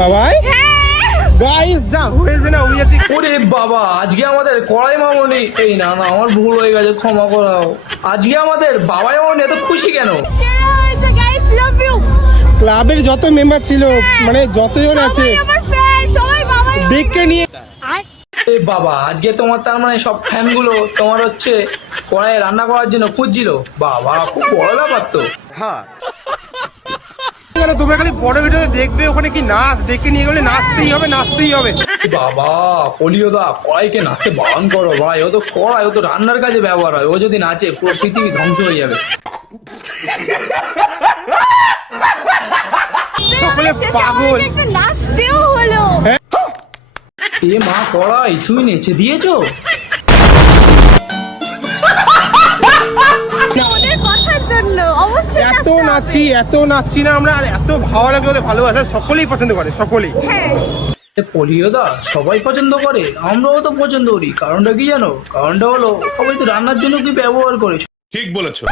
বাবাই গাইস যা হয়েছে না ওইয়াতে। ওরে বাবা, আজকে আমাদের কড়াই মামনি, এই না না আমার ভুল হয়ে গেছে, ক্ষমা করাও। আজকে আমাদের বাবাই মামনি এত খুশি কেন? ক্লাবের যত মেম্বার ছিল, মানে যতজন আছে দেখে নিয়ে। এ বাবা, আজকে তোমার তার মানে সব ফ্যানগুলো তোমার হচ্ছে কড়াইয়ে রান্না করার জন্য খুঁজছিল। বাবা, খুব বড় ব্যাপার তো। হ্যাঁ তোমরা খালি বড় ভিডিও দেখবে, ওখানে কি নাচ দেখে নিয়ে গেলে নাচতেই হবে নাচতেই হবে। বাবা পলিও দা, কড়াইকে নাচতে বারণ করো ভাই। ও তো কড়াই, ও তো রান্নার কাজে ব্যবহার হয়। ও যদি নাচে পুরো পৃথিবী ধ্বংস হয়ে যাবে। সকলে পাগল। নাচতেও হলো। এ মা, কড়াই তুমি নেচে দিয়েছো? ওদের কথার জন্য অবশ্যই এত নাচছি না আমরা, আর এত ভালো লাগে ওদের ভালোবাসা, সকলেই পছন্দ করে সকলেই। হ্যাঁ, পলিও দা, সবাই পছন্দ করে, আমরাও তো পছন্দ করি। কারণটা কি জানো? কারণটা হলো সবাই তো রান্নার জন্য কি ব্যবহার করে। ঠিক বলেছো।